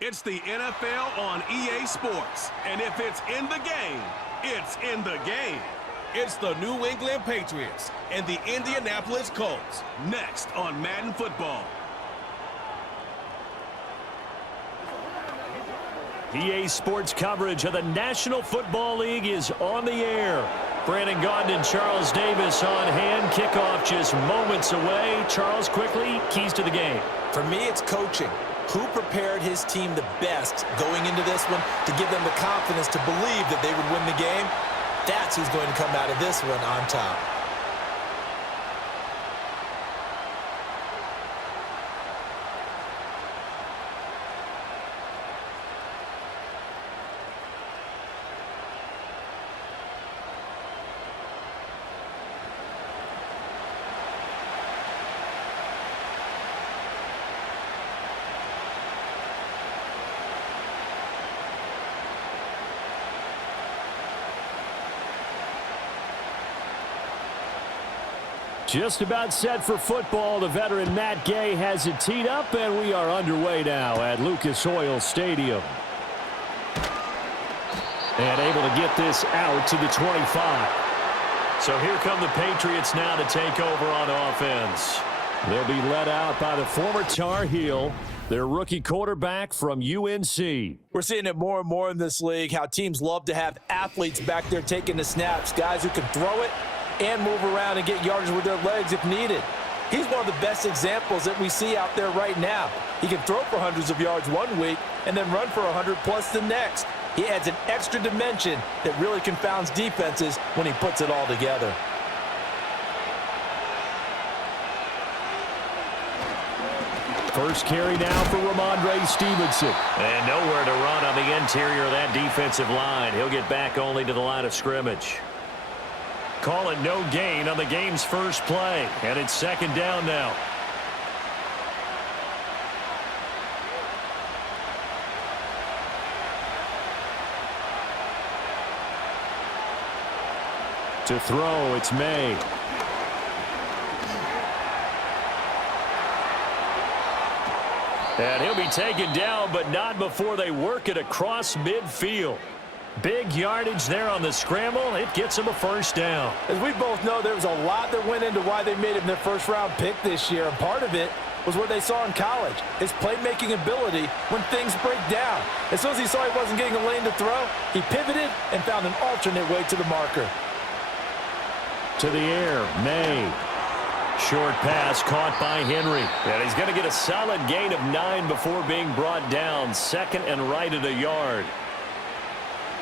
It's the NFL on EA Sports, and if it's in the game, it's in the game. It's the New England Patriots and the Indianapolis Colts, next on Madden Football. EA Sports coverage of the National Football League is on the air. Brandon Gaudin and Charles Davis on hand. Kickoff just moments away. Charles, quickly, keys to the game. For me, it's coaching. Who prepared his team the best going into this one to give them the confidence to believe that they would win the game? That's who's going to come out of this one on top. Just about set for football. The veteran Matt Gay has it teed up, and we are underway now at Lucas Oil Stadium. And able to get this out to the 25. So here come the Patriots now to take over on offense. They'll be led out by the former Tar Heel, their rookie quarterback from UNC. We're seeing it more and more in this league, how teams love to have athletes back there taking the snaps, guys who can throw it and move around and get yardage with their legs if needed. He's one of the best examples that we see out there right now. He can throw for hundreds of yards one week and then run for 100+ the next. He adds an extra dimension that really confounds defenses when he puts it all together. First carry now for Ramondre Stevenson. And nowhere to run on the interior of that defensive line. He'll get back only to the line of scrimmage. Call it no gain on the game's first play. And it's second down now. To throw, it's May. And he'll be taken down, but not before they work it across midfield. Big yardage there on the scramble. It gets him a first down. As we both know, there was a lot that went into why they made him their first-round pick this year, and part of it was what they saw in college, his playmaking ability when things break down. As soon as he saw he wasn't getting a lane to throw, he pivoted and found an alternate way to the marker. To the air, May. Short pass caught by Henry. And he's going to get a solid gain of 9 before being brought down. Second and right at a yard.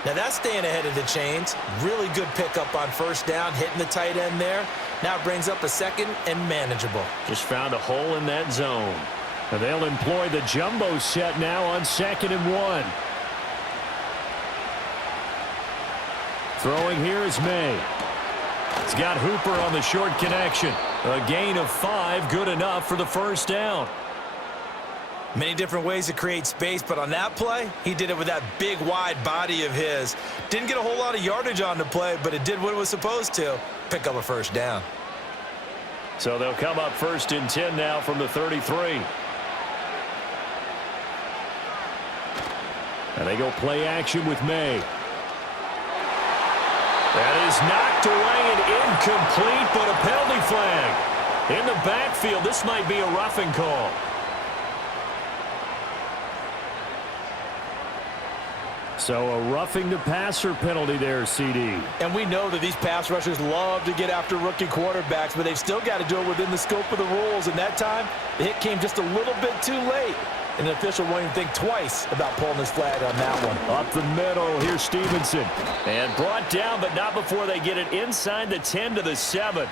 Now that's staying ahead of the chains. Really good pickup on first down, hitting the tight end there. Now it brings up a second and manageable. Just found a hole in that zone. And they'll employ the jumbo set now on 2nd and 1. Throwing here is May. He's got Hooper on the short connection. A gain of 5, good enough for the first down. Many different ways to create space, but on that play, he did it with that big, wide body of his. Didn't get a whole lot of yardage on the play, but it did what it was supposed to. Pick up a first down. So they'll come up 1st and 10 now from the 33. And they go play action with May. That is knocked away and incomplete, but a penalty flag. In the backfield, this might be a roughing call. So a roughing the passer penalty there, CD. And we know that these pass rushers love to get after rookie quarterbacks, but they've still got to do it within the scope of the rules. And that time, the hit came just a little bit too late. And the official won't even think twice about pulling his flag on that one. Up the middle, here's Stevenson. And brought down, but not before they get it inside the 10 to the 7.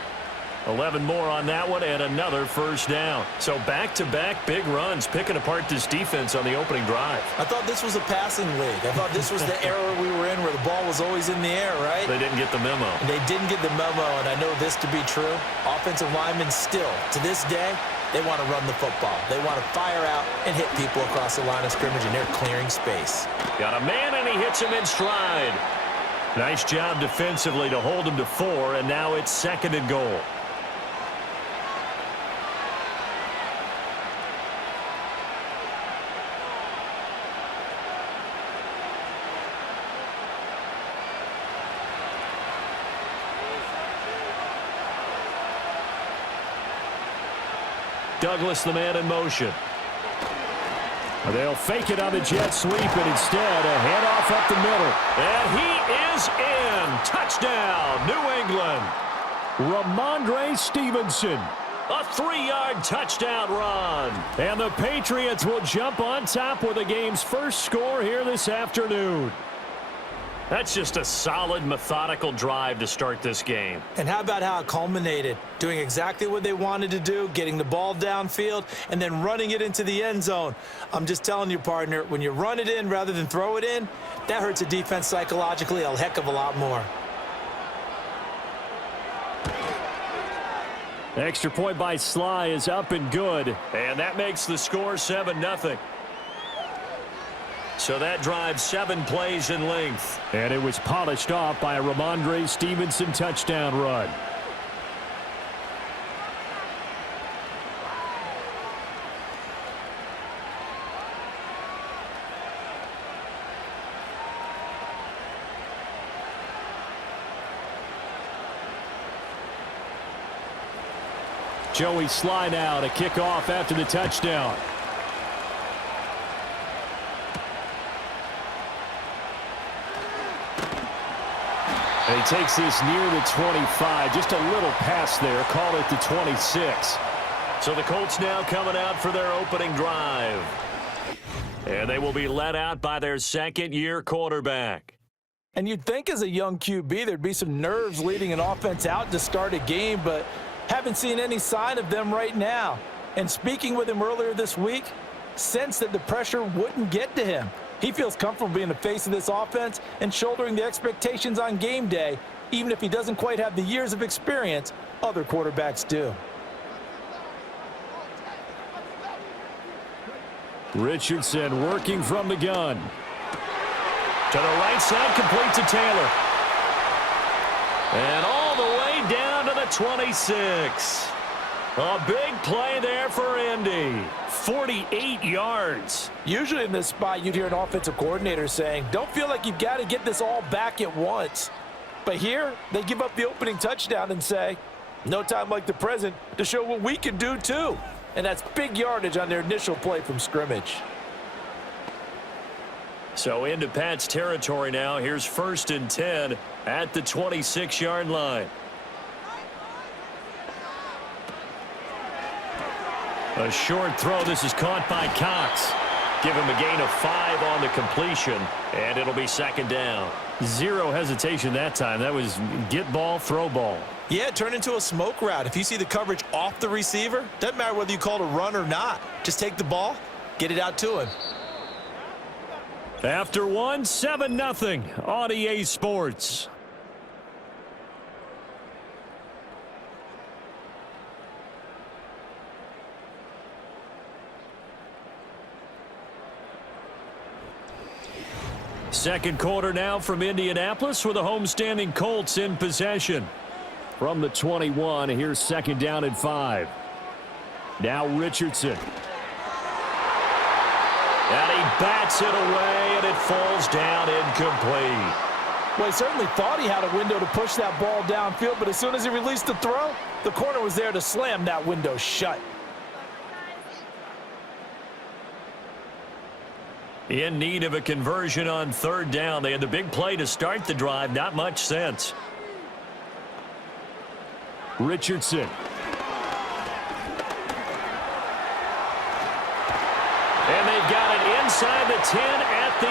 11 more on that one and another first down. So back-to-back big runs, picking apart this defense on the opening drive. I thought this was a passing league. I thought this was the era we were in where the ball was always in the air, right? They didn't get the memo. And they didn't get the memo, and I know this to be true. Offensive linemen still, to this day, they want to run the football. They want to fire out and hit people across the line of scrimmage, and they're clearing space. Got a man, and he hits him in stride. Nice job defensively to hold him to 4, and now it's 2nd and goal. Douglas, the man in motion. They'll fake it on the jet sweep, and instead a handoff up the middle. And he is in. Touchdown, New England. Ramondre Stevenson. A 3-yard touchdown run. And the Patriots will jump on top with the game's first score here this afternoon. That's just a solid, methodical drive to start this game. And how about how it culminated? Doing exactly what they wanted to do, getting the ball downfield, and then running it into the end zone. I'm just telling you, partner, when you run it in rather than throw it in, that hurts a defense psychologically a heck of a lot more. Extra point by Sly is up and good. And that makes the score 7-0. So that drives 7 plays in length. And it was polished off by a Ramondre Stevenson touchdown run. Joey Sly now to kick off after the touchdown. And he takes this near the 25. Just a little pass there. Call it the 26. So the Colts now coming out for their opening drive. And they will be led out by their second-year quarterback. And you'd think as a young QB there'd be some nerves leading an offense out to start a game, but haven't seen any sign of them right now. And speaking with him earlier this week, sensed that the pressure wouldn't get to him. He feels comfortable being the face of this offense and shouldering the expectations on game day, even if he doesn't quite have the years of experience other quarterbacks do. Richardson working from the gun. To the right side, complete to Taylor. And all the way down to the 26. A big play there for Indy. 48 yards. Usually in this spot, you'd hear an offensive coordinator saying, don't feel like you've got to get this all back at once. But here, they give up the opening touchdown and say, no time like the present to show what we can do too. And that's big yardage on their initial play from scrimmage. So into Pat's territory now. Here's 1st and 10 at the 26-yard line. A short throw. This is caught by Cox. Give him a gain of 5 on the completion, and it'll be 2nd down. Zero hesitation that time. That was get ball, throw ball. Yeah, turn into a smoke route. If you see the coverage off the receiver, doesn't matter whether you call it a run or not. Just take the ball, get it out to him. After one, 7-0 on EA Sports. Second quarter now from Indianapolis with the homestanding Colts in possession. From the 21, here's 2nd down and 5. Now Richardson. And he bats it away, and it falls down incomplete. Well, he certainly thought he had a window to push that ball downfield, but as soon as he released the throw, the corner was there to slam that window shut. In need of a conversion on 3rd down. They had the big play to start the drive. Not much sense. Richardson. And they've got it inside the 10 at the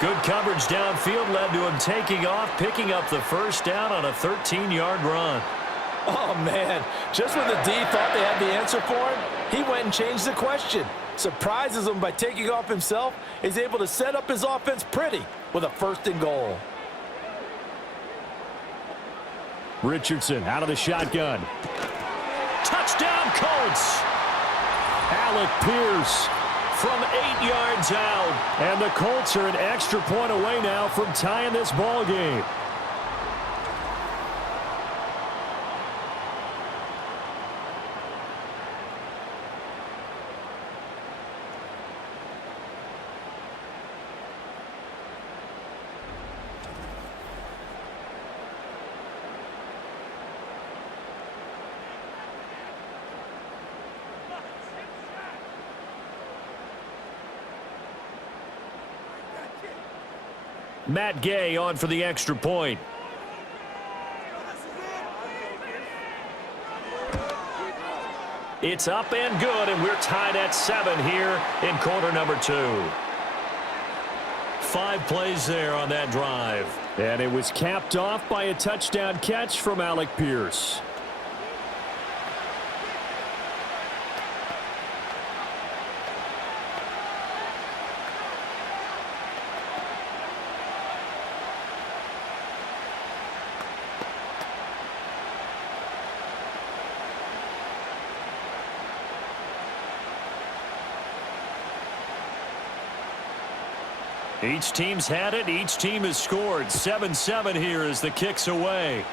8. Good coverage downfield led to him taking off, picking up the 1st down on a 13-yard run. Oh, man. Just when the D thought they had the answer for him, he went and changed the question. Surprises him by taking off himself. He's able to set up his offense pretty with a 1st and goal. Richardson out of the shotgun. Touchdown, Colts! Alec Pierce from 8 yards out. And the Colts are an extra point away now from tying this ball game. Matt Gay on for the extra point. It's up and good, and we're tied at 7 here in quarter number 2. 5 plays there on that drive. And it was capped off by a touchdown catch from Alec Pierce. Each team's had it. Each team has scored. 7-7 here as the kick's away.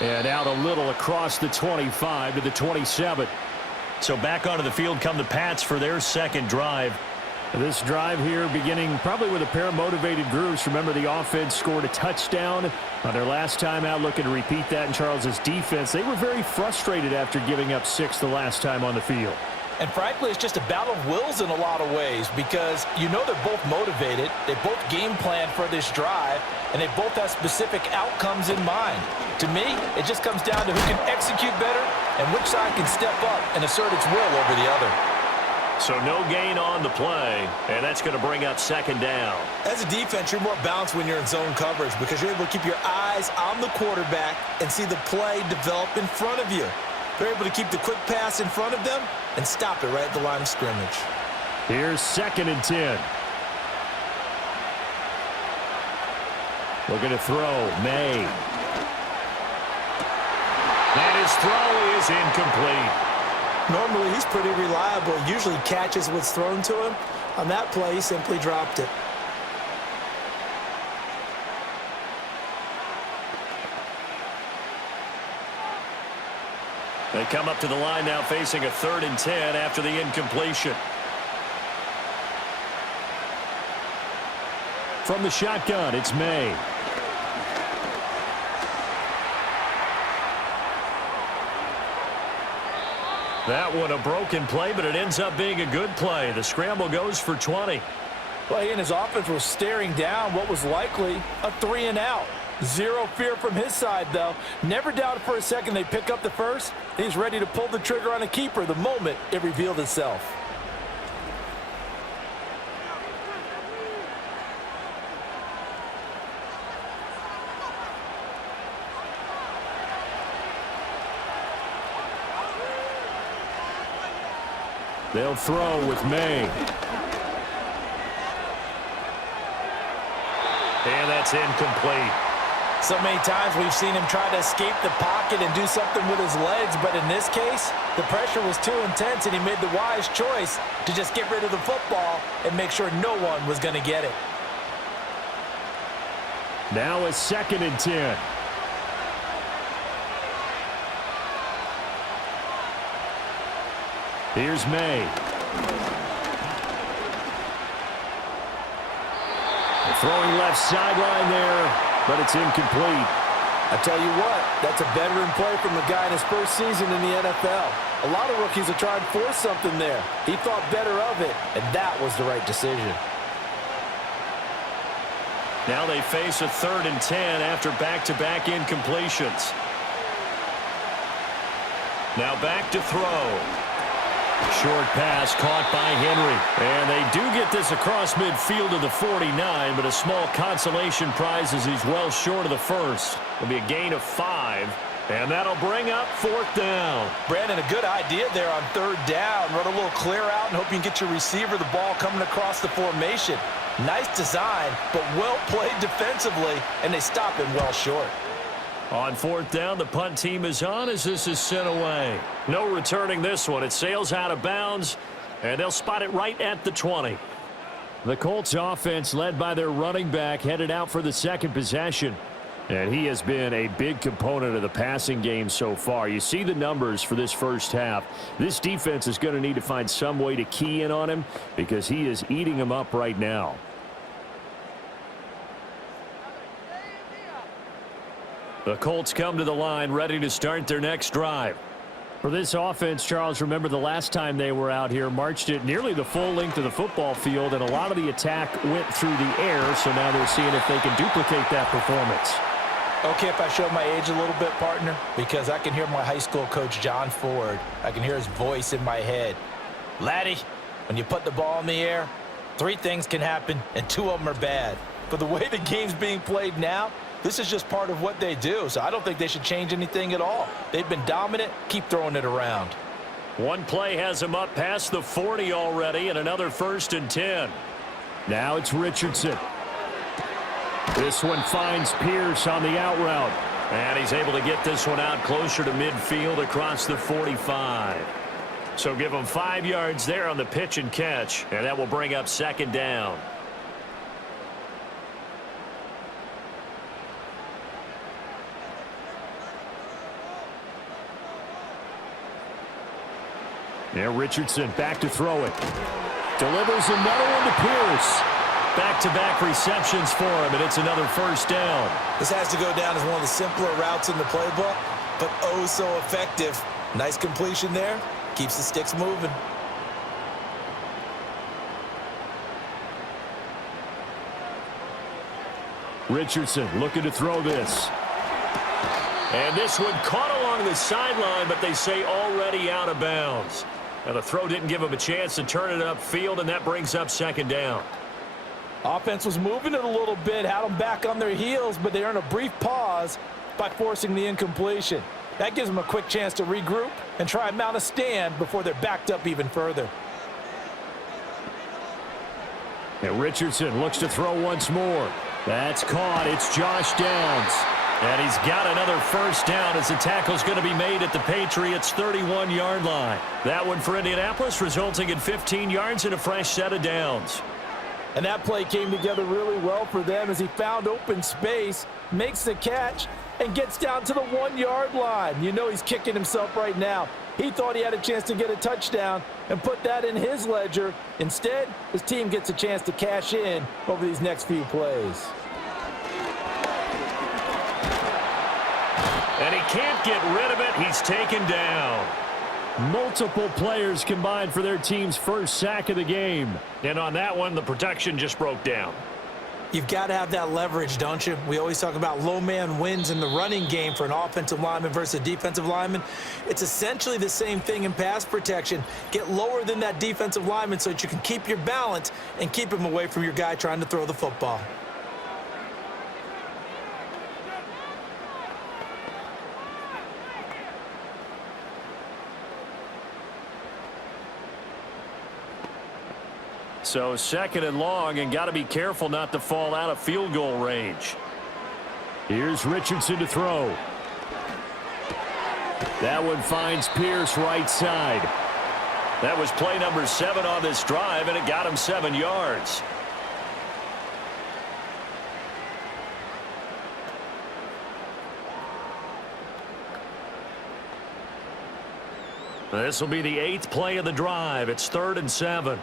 And out a little across the 25 to the 27. So back onto the field come the Pats for their second drive. This drive here beginning probably with a pair of motivated groups. Remember, the offense scored a touchdown on their last time out, looking to repeat that in Charles's defense. They were very frustrated after giving up 6 the last time on the field. And frankly, it's just a battle of wills in a lot of ways because you know they're both motivated. They both game plan for this drive, and they both have specific outcomes in mind. To me, it just comes down to who can execute better and which side can step up and assert its will over the other. So no gain on the play, and that's going to bring up second down. As a defense, you're more balanced when you're in zone coverage because you're able to keep your eyes on the quarterback and see the play develop in front of you. They're able to keep the quick pass in front of them and stop it right at the line of scrimmage. Here's 2nd and 10. Looking to throw. May. And his throw is incomplete. Normally, he's pretty reliable. Usually catches what's thrown to him. On that play, he simply dropped it. They come up to the line now facing a 3rd and 10 after the incompletion. From the shotgun, it's May. That one a broken play, but it ends up being a good play. The scramble goes for 20. Well, he and his offense was staring down what was likely a 3 and out. Zero fear from his side, though. Never doubted for a second they pick up the first. He's ready to pull the trigger on a keeper the moment it revealed itself. They'll throw with May. And that's incomplete. So many times we've seen him try to escape the pocket and do something with his legs, but in this case, the pressure was too intense and he made the wise choice to just get rid of the football and make sure no one was going to get it. Now a 2nd and 10. Here's May. Throwing left sideline there, but it's incomplete. I tell you what, that's a veteran play from a guy in his first season in the NFL. A lot of rookies are trying to force something there. He thought better of it, and that was the right decision. Now they face a 3rd and 10 after back-to-back incompletions. Now back to throw. Short pass caught by Henry. And they do get this across midfield to the 49, but a small consolation prize as he's well short of the first. It'll be a gain of 5, and that'll bring up 4th down. Brandon, a good idea there on 3rd down. Run a little clear out and hope you can get your receiver the ball coming across the formation. Nice design, but well played defensively, and they stop him well short. On 4th down, the punt team is on as this is sent away. No returning this one. It sails out of bounds, and they'll spot it right at the 20. The Colts offense, led by their running back, headed out for the 2nd possession. And he has been a big component of the passing game so far. You see the numbers for this first half. This defense is going to need to find some way to key in on him because he is eating them up right now. The Colts come to the line ready to start their next drive. For this offense, Charles, remember the last time they were out here, marched it nearly the full length of the football field, and a lot of the attack went through the air, so now they're seeing if they can duplicate that performance. Okay, if I show my age a little bit, partner, because I can hear my high school coach, John Ford. I can hear his voice in my head. Laddie, when you put the ball in the air, 3 things can happen, and 2 of them are bad. But the way the game's being played now, this is just part of what they do, so I don't think they should change anything at all. They've been dominant. Keep throwing it around. One play has them up past the 40 already, and another 1st and 10. Now it's Richardson. This one finds Pierce on the out route. And he's able to get this one out closer to midfield across the 45. So give him 5 yards there on the pitch and catch, and that will bring up 2nd down. Now Richardson back to throw it. Delivers another one to Pierce. Back-to-back receptions for him, and it's another 1st down. This has to go down as one of the simpler routes in the playbook, but oh so effective. Nice completion there. Keeps the sticks moving. Richardson looking to throw this. And this one caught along the sideline, but they say already out of bounds. Now the throw didn't give him a chance to turn it upfield, and that brings up 2nd down. Offense was moving it a little bit, had them back on their heels, but they earned a brief pause by forcing the incompletion. That gives them a quick chance to regroup and try and mount a stand before they're backed up even further. And Richardson looks to throw once more. That's caught. It's Josh Downs. And he's got another 1st down as the tackle's going to be made at the Patriots' 31-yard line. That one for Indianapolis, resulting in 15 yards and a fresh set of downs. And that play came together really well for them as he found open space, makes the catch, and gets down to the 1-yard line. You know he's kicking himself right now. He thought he had a chance to get a touchdown and put that in his ledger. Instead, his team gets a chance to cash in over these next few plays. And he can't get rid of it. He's taken down. Multiple players combined for their team's 1st sack of the game. And on that one, the protection just broke down. You've got to have that leverage, don't you? We always talk about low man wins in the running game for an offensive lineman versus a defensive lineman. It's essentially the same thing in pass protection. Get lower than that defensive lineman so that you can keep your balance and keep him away from your guy trying to throw the football. So 2nd and long, and got to be careful not to fall out of field goal range. Here's Richardson to throw. That one finds Pierce right side. That was play number 7 on this drive, and it got him 7 yards. This will be the 8th play of the drive. It's 3rd and 7.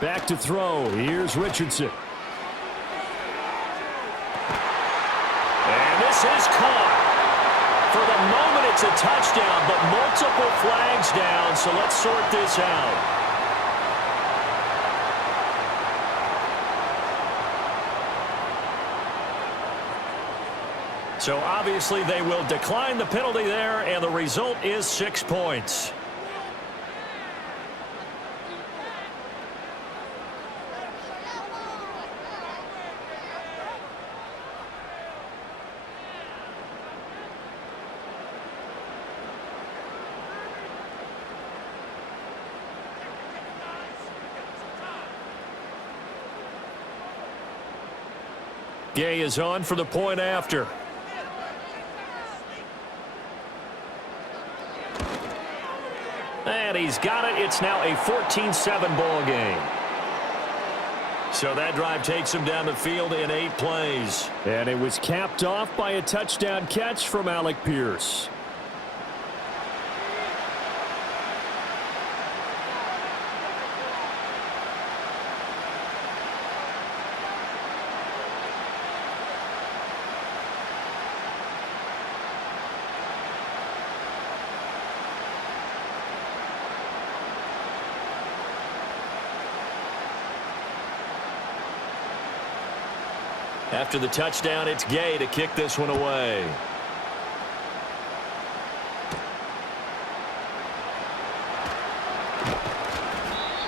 Back to throw. Here's Richardson. And this is caught. For the moment, it's a touchdown, but multiple flags down, so let's sort this out. So obviously they will decline the penalty there, and the result is 6 points. Gay is on for the point after. And he's got it. It's now a 14-7 ball game. So that drive takes him down the field in 8 plays. And it was capped off by a touchdown catch from Alec Pierce. After the touchdown, it's Gay to kick this one away.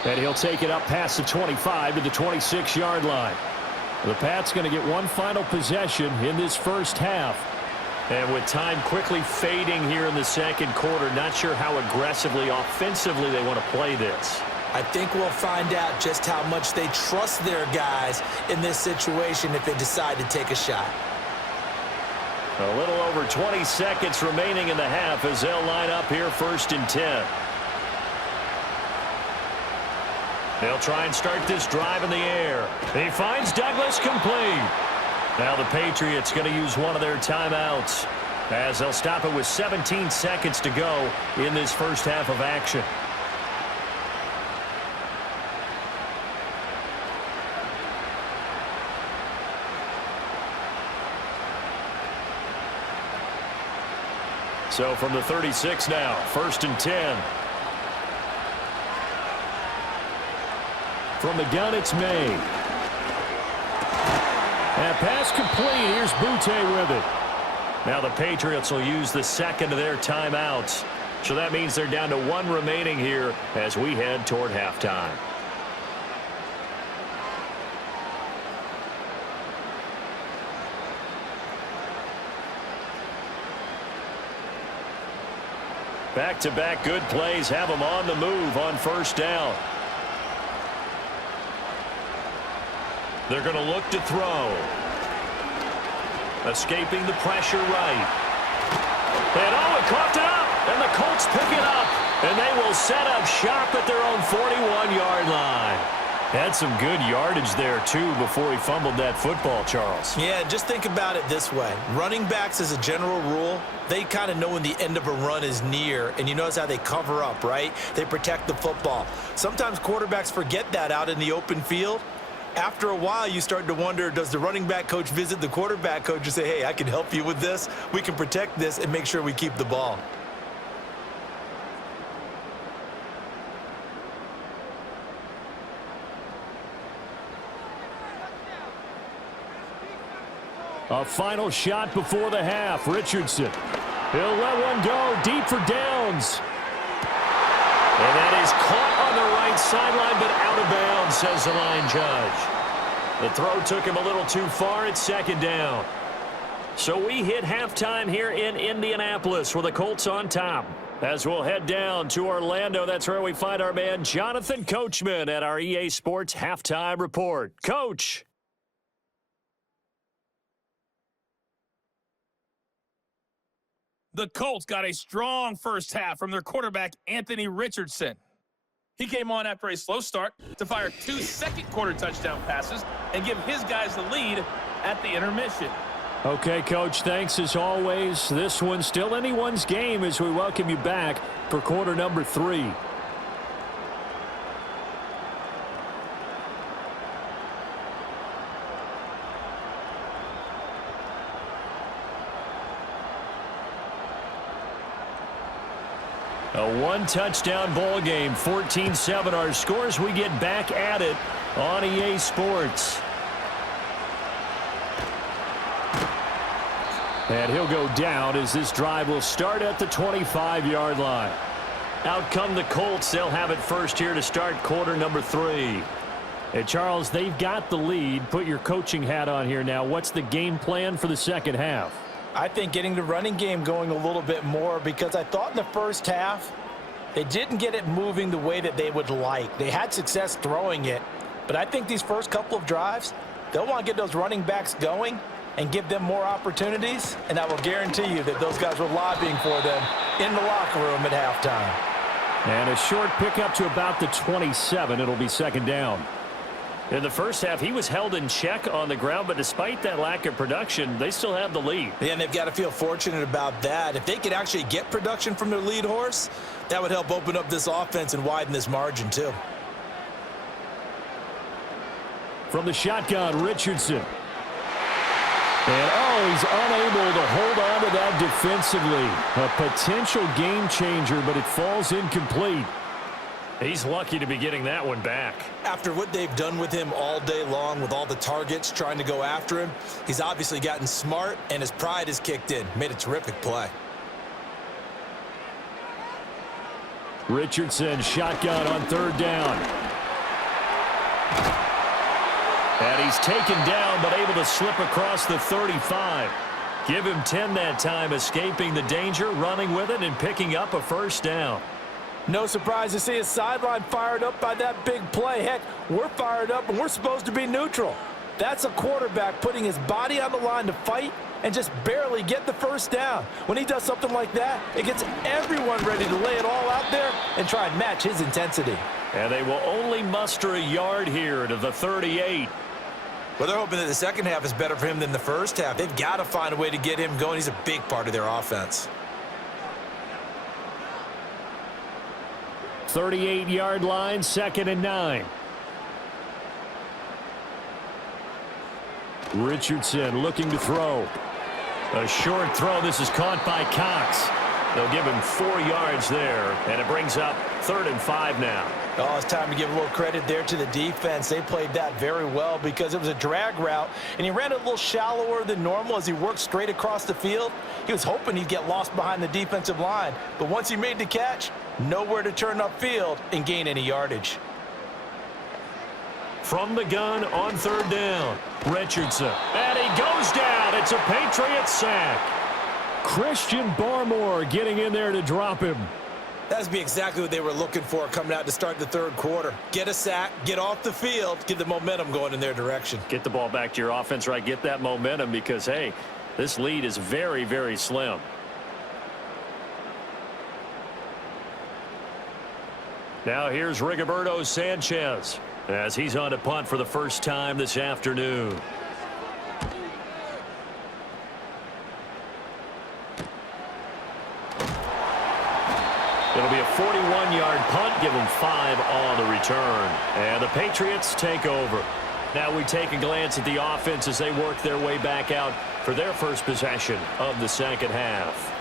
And he'll take it up past the 25 to the 26-yard line. The Pats going to get one final possession in this first half. And with time quickly fading here in the second quarter, not sure how aggressively, offensively they want to play this. I think we'll find out just how much they trust their guys in this situation if they decide to take a shot. A little over 20 seconds remaining in the half as they'll line up here 1st and 10. They'll try and start this drive in the air. He finds Douglas complete. Now the Patriots going to use one of their timeouts as they'll stop it with 17 seconds to go in this first half of action. So from the 36 now, 1st and 10. From the gun, it's May. And pass complete. Here's Butte with it. Now the Patriots will use the second of their timeouts. So that means they're down to one remaining here as we head toward halftime. Back-to-back good plays have them on the move on 1st down. They're going to look to throw. Escaping the pressure right. And oh, it coughed it up. And the Colts pick it up. And they will set up shop at their own 41-yard line. Had some good yardage there, too, before he fumbled that football, Charles. Yeah, just think about it this way. Running backs, as a general rule, they kind of know when the end of a run is near, and you notice how they cover up, right? They protect the football. Sometimes quarterbacks forget that out in the open field. After a while, you start to wonder, does the running back coach visit the quarterback coach and say, hey, I can help you with this. We can protect this and make sure we keep the ball. A final shot before the half. Richardson. He'll let one go deep for downs. And that is caught on the right sideline, but out of bounds, says the line judge. The throw took him a little too far. It's 2nd down. So we hit halftime here in Indianapolis with the Colts on top. As we'll head down to Orlando, that's where we find our man Jonathan Coachman at our EA Sports Halftime Report. Coach. The Colts got a strong first half from their quarterback, Anthony Richardson. He came on after a slow start to fire 2 second-quarter touchdown passes and give his guys the lead at the intermission. Okay, Coach, thanks as always. This one's still anyone's game as we welcome you back for quarter number 3. A one-touchdown ball game, 14-7 our scores. We get back at it on EA Sports. And he'll go down as this drive will start at the 25-yard line. Out come the Colts. They'll have it first here to start quarter number 3. And Charles, they've got the lead. Put your coaching hat on here now. What's the game plan for the second half? I think getting the running game going a little bit more, because I thought in the first half they didn't get it moving the way that they would like. They had success throwing it, but I think these first couple of drives, they'll want to get those running backs going and give them more opportunities, and I will guarantee you that those guys were lobbying for them in the locker room at halftime. And a short pickup to about the 27. It'll be 2nd down. In the first half, he was held in check on the ground, but despite that lack of production, they still have the lead. Yeah, and they've got to feel fortunate about that. If they could actually get production from their lead horse, that would help open up this offense and widen this margin too. From the shotgun, Richardson. And, oh, he's unable to hold on to that defensively. A potential game changer, but it falls incomplete. He's lucky to be getting that one back. After what they've done with him all day long with all the targets trying to go after him, he's obviously gotten smart and his pride has kicked in. Made a terrific play. Richardson shotgun on third down. And he's taken down but able to slip across the 35. Give him 10 that time, escaping the danger, running with it, and picking up a first down. No surprise to see his sideline fired up by that big play. Heck, we're fired up and we're supposed to be neutral. That's a quarterback putting his body on the line to fight and just barely get the first down. When he does something like that, it gets everyone ready to lay it all out there and try and match his intensity. And they will only muster a yard here to the 38. Well, they're hoping that the second half is better for him than the first half. They've got to find a way to get him going. He's a big part of their offense. 38-yard line, 2nd and 9. Richardson looking to throw. A short throw. This is caught by Cox. They'll give him 4 yards there, and it brings up 3rd and 5 now. Oh, it's time to give a little credit there to the defense. They played that very well because it was a drag route, and he ran it a little shallower than normal as he worked straight across the field. He was hoping he'd get lost behind the defensive line, but once he made the catch, nowhere to turn upfield and gain any yardage. From the gun on 3rd down, Richardson. And he goes down. It's a Patriots sack. Christian Barmore getting in there to drop him. That'd be exactly what they were looking for coming out to start the third quarter. Get a sack, get off the field, get the momentum going in their direction. Get the ball back to your offense, right? Get that momentum because, hey, this lead is very, very slim. Now here's Rigoberto Sanchez as he's on to punt for the first time this afternoon. It'll be a 41-yard punt, give them 5 on the return. And the Patriots take over. Now we take a glance at the offense as they work their way back out for their first possession of the second half.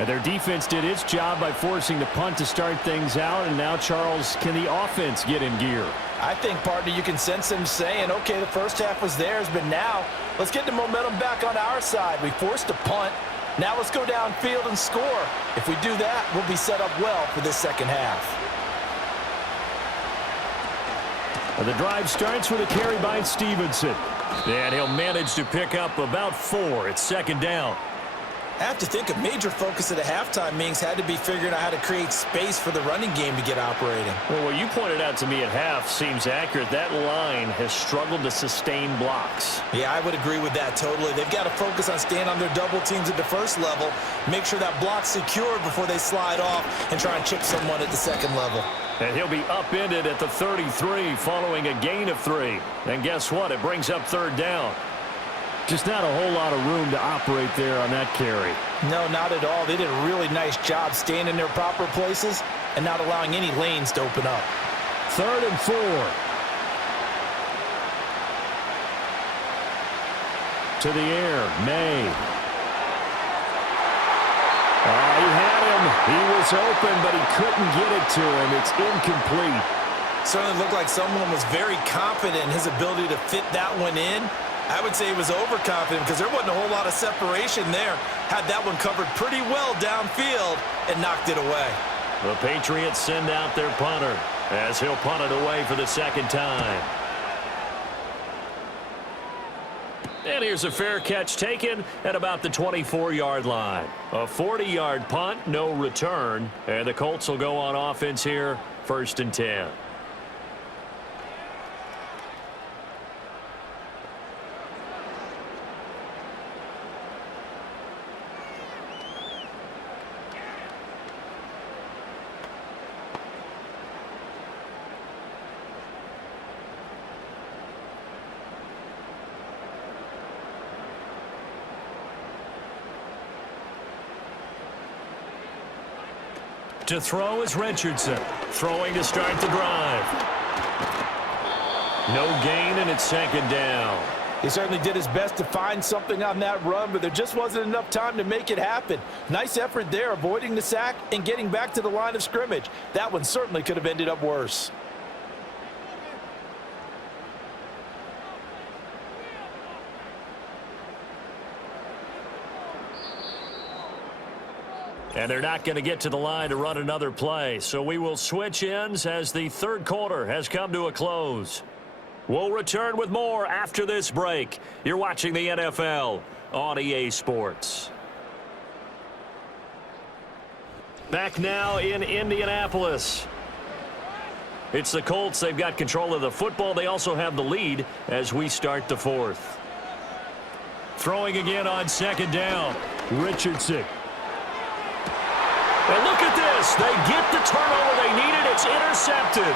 And their defense did its job by forcing the punt to start things out. And now, Charles, can the offense get in gear? I think, partner, you can sense them saying, okay, the first half was theirs, but now let's get the momentum back on our side. We forced a punt. Now let's go downfield and score. If we do that, we'll be set up well for this second half. And the drive starts with a carry by Stevenson. And he'll manage to pick up about 4. It's 2nd down. I have to think a major focus of the halftime meetings had to be figuring out how to create space for the running game to get operating. Well, what you pointed out to me at half seems accurate. That line has struggled to sustain blocks. Yeah, I would agree with that totally. They've got to focus on staying on their double teams at the first level, make sure that block's secured before they slide off and try and chip someone at the second level. And he'll be upended at the 33 following a gain of 3. And guess what? It brings up 3rd down. Just not a whole lot of room to operate there on that carry. No, not at all. They did a really nice job staying in their proper places and not allowing any lanes to open up. 3rd and 4. To the air, May. He had him. He was open, but he couldn't get it to him. It's incomplete. Certainly looked like someone was very confident in his ability to fit that one in. I would say he was overconfident because there wasn't a whole lot of separation there. Had that one covered pretty well downfield and knocked it away. The Patriots send out their punter as he'll punt it away for the second time. And here's a fair catch taken at about the 24-yard line. A 40-yard punt, no return. And the Colts will go on offense here, 1st and 10. To throw is Richardson. Throwing to start the drive. No gain, and it's 2nd down. He certainly did his best to find something on that run, but there just wasn't enough time to make it happen. Nice effort there, avoiding the sack and getting back to the line of scrimmage. That one certainly could have ended up worse. And they're not going to get to the line to run another play, so we will switch ends as the third quarter has come to a close. We'll return with more after this break. You're watching the NFL on EA Sports. Back now in Indianapolis. It's the Colts. They've got control of the football. They also have the lead as we start the fourth. Throwing again on second down. Richardson. And look at this. They get the turnover they needed. It's intercepted.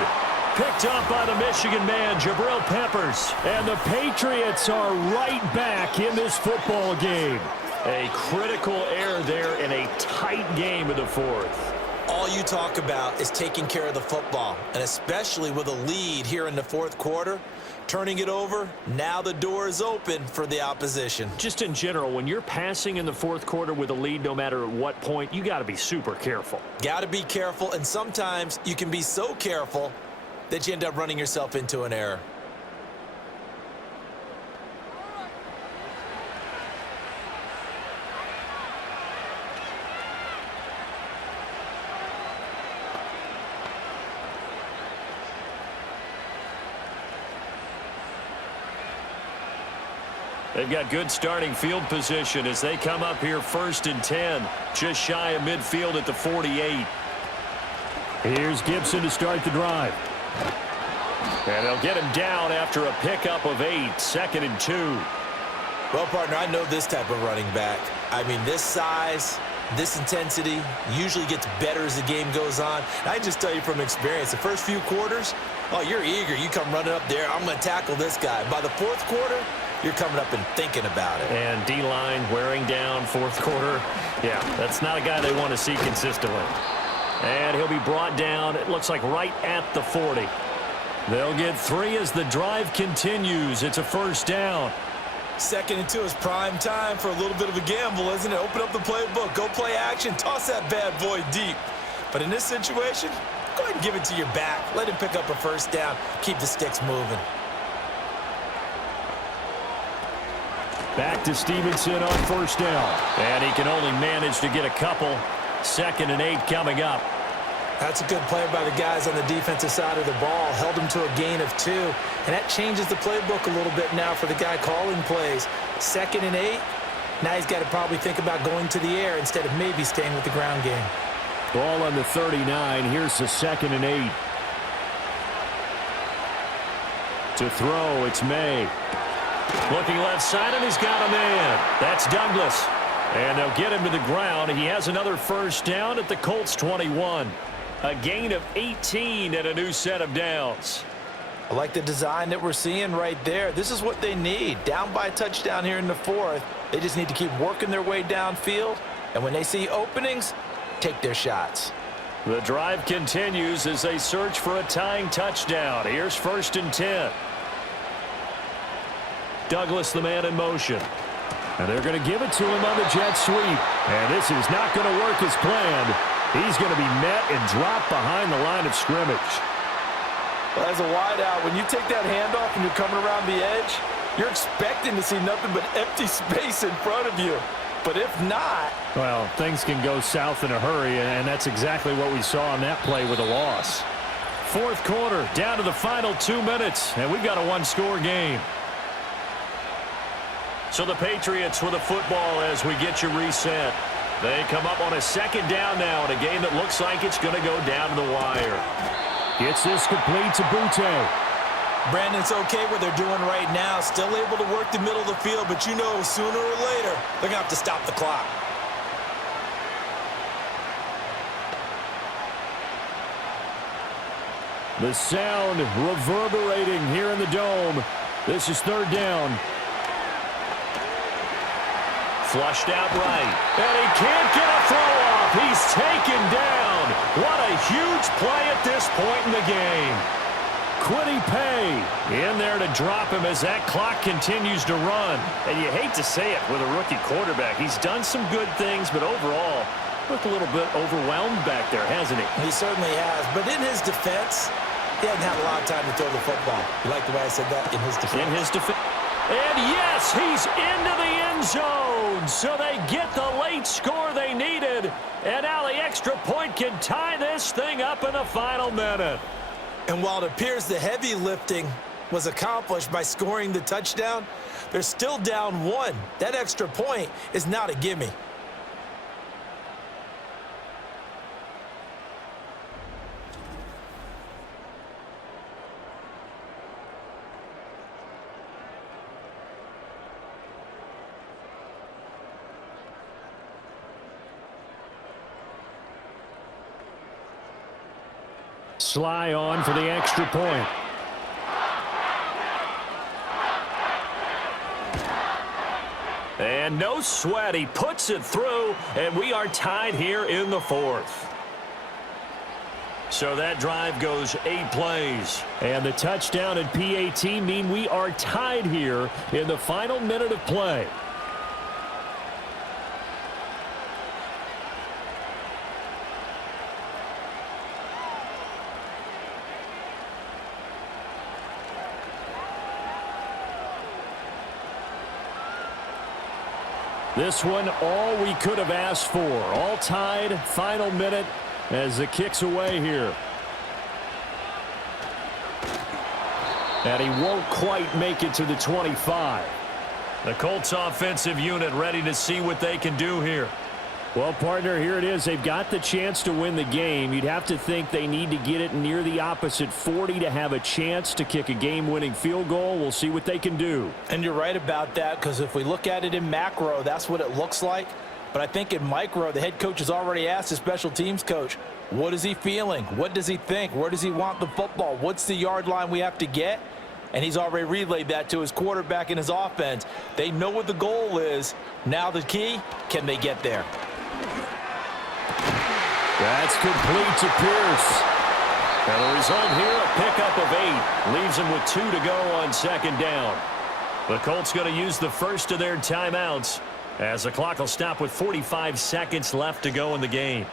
Picked up by the Michigan man, Jabril Peppers. And the Patriots are right back in this football game. A critical error there in a tight game in the fourth. All you talk about is taking care of the football, and especially with a lead here in the fourth quarter, turning it over, now the door is open for the opposition. Just in general, when you're passing in the fourth quarter with a lead, no matter at what point, you got to be super careful. Got to be careful, and sometimes you can be so careful that you end up running yourself into an error. They've got good starting field position as they come up here 1st and 10, just shy of midfield at the 48. Here's Gibson to start the drive. And they'll get him down after a pickup of 8, 2nd and 2. Well, partner, I know this type of running back. I mean, this size, this intensity usually gets better as the game goes on. And I just tell you from experience, the first few quarters, oh, you're eager. You come running up there, I'm going to tackle this guy. By the fourth quarter, you're coming up and thinking about it. And D-line wearing down fourth quarter. Yeah, that's not a guy they want to see consistently. And he'll be brought down, it looks like right at the 40. They'll get 3 as the drive continues. It's a first down. 2nd and 2 is prime time for a little bit of a gamble, isn't it? Open up the playbook, go play action, toss that bad boy deep. But in this situation, go ahead and give it to your back. Let him pick up a first down. Keep the sticks moving. Back to Stevenson on first down. And he can only manage to get a couple. 2nd and 8 coming up. That's a good play by the guys on the defensive side of the ball. Held them to a gain of 2. And that changes the playbook a little bit now for the guy calling plays. 2nd and 8. Now he's got to probably think about going to the air instead of maybe staying with the ground game. Ball on the 39. Here's the 2nd and 8. To throw, it's May. Looking left side, and he's got a man. That's Douglas. And they'll get him to the ground. He has another first down at the Colts 21. A gain of 18 and a new set of downs. I like the design that we're seeing right there. This is what they need. Down by a touchdown here in the fourth. They just need to keep working their way downfield. And when they see openings, take their shots. The drive continues as they search for a tying touchdown. Here's 1st and 10. Douglas, the man in motion. And they're going to give it to him on the jet sweep. And this is not going to work as planned. He's going to be met and dropped behind the line of scrimmage. Well, as a wideout, when you take that handoff and you're coming around the edge, you're expecting to see nothing but empty space in front of you. But if not... well, things can go south in a hurry, and that's exactly what we saw on that play with a loss. Fourth quarter, down to the final 2 minutes, and we've got a one-score game. So the Patriots with the football as we get you reset. They come up on a 2nd down now in a game that looks like it's going to go down to the wire. Gets this complete to Butte. Brandon, it's okay what they're doing right now. Still able to work the middle of the field, but you know sooner or later they're going to have to stop the clock. The sound reverberating here in the dome. This is 3rd down. Flushed out right. And he can't get a throw off. He's taken down. What a huge play at this point in the game. Quiddy Pay in there to drop him as that clock continues to run. And you hate to say it with a rookie quarterback. He's done some good things, but overall, looked a little bit overwhelmed back there, hasn't he? He certainly has. But in his defense, he hasn't had a lot of time to throw the football. You like the way I said that? In his defense. In his defense. And yes, he's into the end zone. So they get the late score they needed. And now the extra point can tie this thing up in the final minute. And while it appears the heavy lifting was accomplished by scoring the touchdown, they're still down 1. That extra point is not a gimme. Sly on for the extra point. And no sweat. He puts it through, and we are tied here in the 4th. So that drive goes 8 plays. And the touchdown and PAT mean we are tied here in the final minute of play. This one, all we could have asked for. All tied, final minute as the kick's away here. And he won't quite make it to the 25. The Colts offensive unit ready to see what they can do here. Well, partner, here it is. They've got the chance to win the game. You'd have to think they need to get it near the opposite 40 to have a chance to kick a game-winning field goal. We'll see what they can do. And you're right about that, because if we look at it in macro, that's what it looks like. But I think in micro, the head coach has already asked the special teams coach, what is he feeling? What does he think? Where does he want the football? What's the yard line we have to get? And he's already relayed that to his quarterback and his offense. They know what the goal is. Now the key, can they get there? That's complete to Pierce. And the result here, a pickup of 8. Leaves them with 2 to go on 2nd down. The Colts going to use the first of their timeouts as the clock will stop with 45 seconds left to go in the game.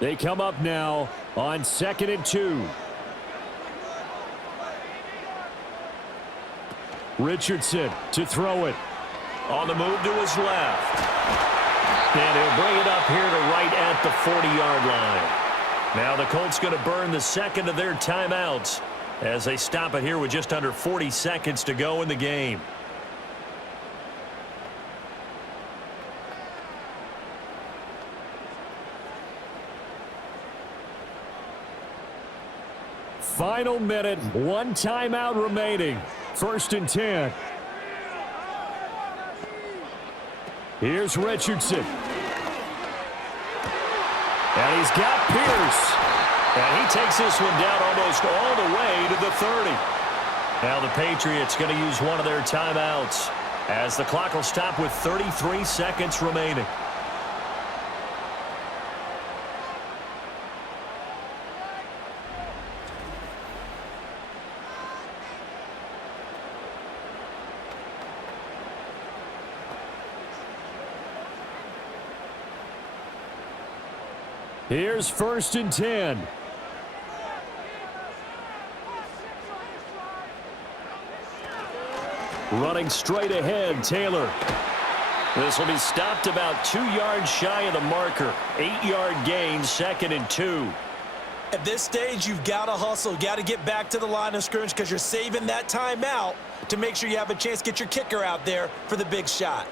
They come up now on 2nd and 2. Richardson to throw it. On the move to his left. And he'll bring it up here to right at the 40-yard line. Now the Colts going to burn the second of their timeouts as they stop it here with just under 40 seconds to go in the game. Final minute, 1 timeout remaining. 1st and 10. Here's Richardson. And he's got Pierce. And he takes this one down almost all the way to the 30. Now the Patriots going to use one of their timeouts as the clock will stop with 33 seconds remaining. Here's 1st and 10. Running straight ahead, Taylor. This will be stopped about 2 yards shy of the marker. 8-yard gain, 2nd and 2. At this stage, you've got to hustle. Got to get back to the line of scrimmage because you're saving that timeout to make sure you have a chance to get your kicker out there for the big shot.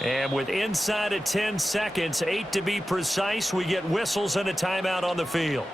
And with inside of 10 seconds, 8 to be precise, we get whistles and a timeout on the field.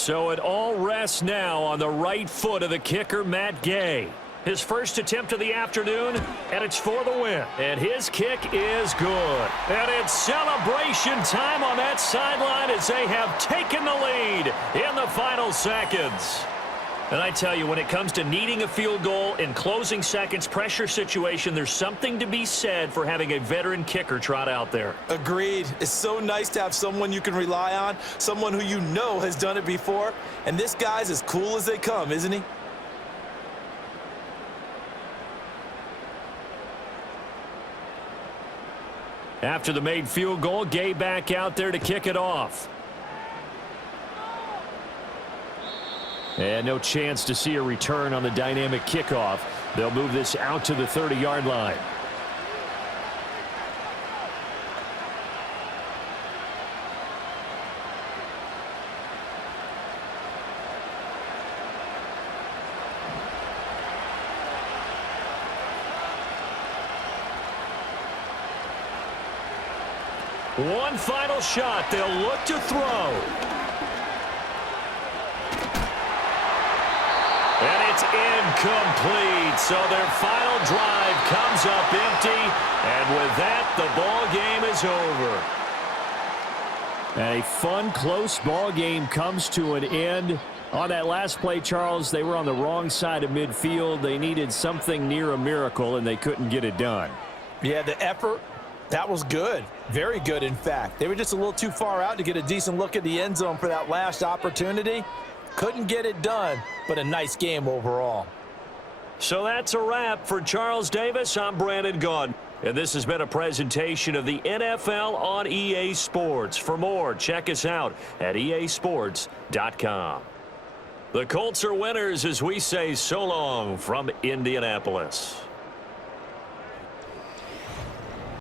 So it all rests now on the right foot of the kicker, Matt Gay. His first attempt of the afternoon, and it's for the win. And his kick is good. And it's celebration time on that sideline as they have taken the lead in the final seconds. And I tell you, when it comes to needing a field goal in closing seconds pressure situation, there's something to be said for having a veteran kicker trot out there. Agreed. It's so nice to have someone you can rely on, someone who you know has done it before. And this guy's as cool as they come, isn't he? After the made field goal, Gay back out there to kick it off. And no chance to see a return on the dynamic kickoff. They'll move this out to the 30-yard line. One final shot. They'll look to throw. And it's incomplete. So their final drive comes up empty. And with that, the ball game is over. And a fun, close ball game comes to an end. On that last play, Charles, they were on the wrong side of midfield. They needed something near a miracle, and they couldn't get it done. Yeah, the effort, that was good. Very good, in fact. They were just a little too far out to get a decent look at the end zone for that last opportunity. Couldn't get it done, but a nice game overall. So that's a wrap for Charles Davis. I'm Brandon Gaudin. And this has been a presentation of the NFL on EA Sports. For more, check us out at easports.com. The Colts are winners as we say so long from Indianapolis.